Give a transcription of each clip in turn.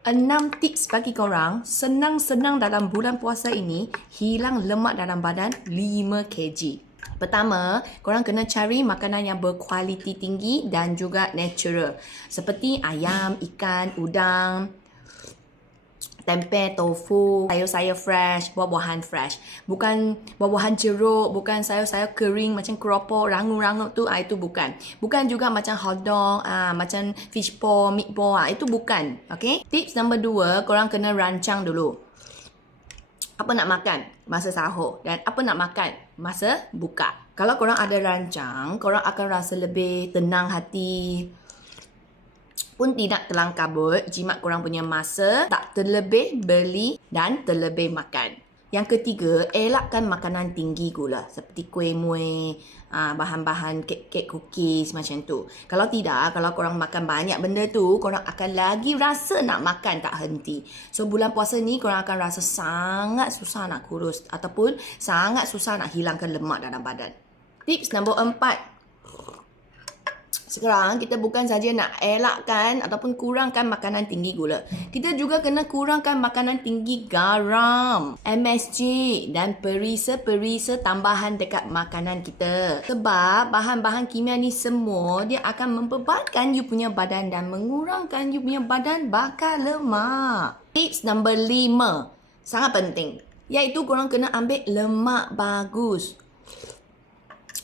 6 tips bagi korang senang-senang dalam bulan puasa ini hilang lemak dalam badan 5 kg. Pertama, korang kena cari makanan yang berkualiti tinggi dan juga natural. Seperti ayam, ikan, udang, tempe, tofu, sayur-sayur fresh, buah-buahan fresh. Bukan buah-buahan jeruk, bukan sayur-sayur kering macam keropok, rangup-rangup tu, itu bukan. Bukan juga macam hotdog, macam fish ball, meatball, itu bukan. Okay? Tips number 2, korang kena rancang dulu. Apa nak makan masa sahur dan apa nak makan masa buka. Kalau korang ada rancang, korang akan rasa lebih tenang hati, pun tidak telang kabut, jimat korang punya masa, tak terlebih beli dan terlebih makan. Yang ketiga, elakkan makanan tinggi gula seperti kuih muih, bahan-bahan kek-kek cookies macam tu. Kalau tidak, kalau korang makan banyak benda tu, korang akan lagi rasa nak makan tak henti. So bulan puasa ni korang akan rasa sangat susah nak kurus ataupun sangat susah nak hilangkan lemak dalam badan. Tips nombor 4. Sekarang kita bukan saja nak elakkan ataupun kurangkan makanan tinggi gula. Kita juga kena kurangkan makanan tinggi garam, MSG dan perisa-perisa tambahan dekat makanan kita. Sebab bahan-bahan kimia ni semua dia akan membebankan you punya badan dan mengurangkan you punya badan bakar lemak. Tips number 5. Sangat penting. Iaitu korang kena ambil lemak bagus.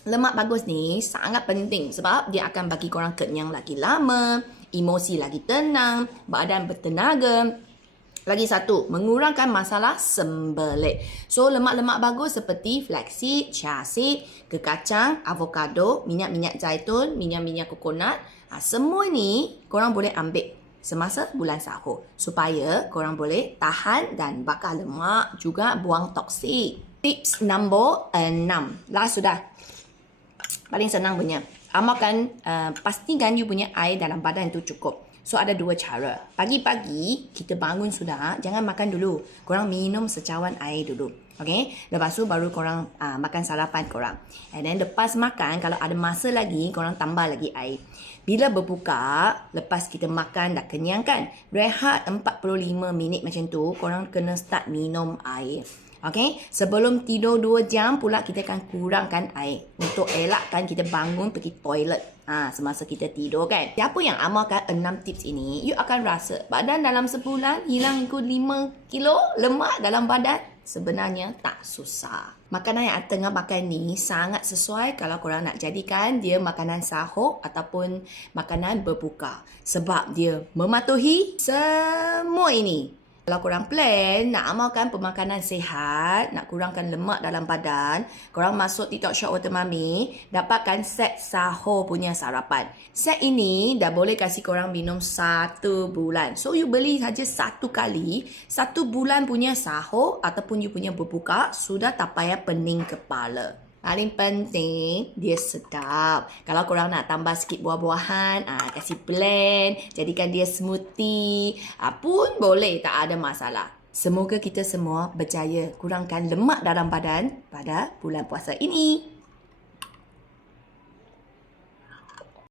Lemak bagus ni sangat penting sebab dia akan bagi korang kenyang lagi lama, emosi lagi tenang, badan bertenaga. Lagi satu, mengurangkan masalah sembelit. So, lemak-lemak bagus seperti flaxseed, chia seed, kekacang, avocado, minyak-minyak zaitun, minyak-minyak kokonat. Semua ni korang boleh ambil semasa bulan sahur supaya korang boleh tahan dan bakar lemak, juga buang toksik. Tips nombor 6. Last sudah. Paling senang punya. Amalkan, pastikan you punya air dalam badan tu cukup. So, ada 2 cara. Pagi-pagi, kita bangun sudah, jangan makan dulu. Korang minum secawan air dulu. Okay? Lepas tu, baru korang makan sarapan korang. And then, lepas makan, kalau ada masa lagi, korang tambah lagi air. Bila berbuka, lepas kita makan, dah kenyang kan? Rehat 45 minit macam tu, korang kena start minum air. Okay, sebelum tidur 2 jam pula kita akan kurangkan air untuk elakkan kita bangun pergi toilet semasa kita tidur kan. Siapa yang amalkan 6 tips ini, you akan rasa badan dalam sebulan hilang ikut 5 kilo lemak dalam badan. Sebenarnya tak susah. Makanan yang tengah makan ni sangat sesuai kalau korang nak jadikan dia makanan sahur ataupun makanan berbuka. Sebab dia mematuhi semua ini. Kalau korang plan nak amalkan pemakanan sihat, nak kurangkan lemak dalam badan, korang masuk TikTok Shop Water Mami, dapatkan set sahur punya sarapan. Set ini dah boleh kasih korang minum 1 bulan. So, you beli saja 1 kali, 1 bulan punya sahur ataupun you punya berbuka, sudah tak payah pening kepala. Paling penting, dia sedap. Kalau korang nak tambah sikit buah-buahan, kasih blend, jadikan dia smoothie, pun boleh, tak ada masalah. Semoga kita semua berjaya kurangkan lemak dalam badan pada bulan puasa ini.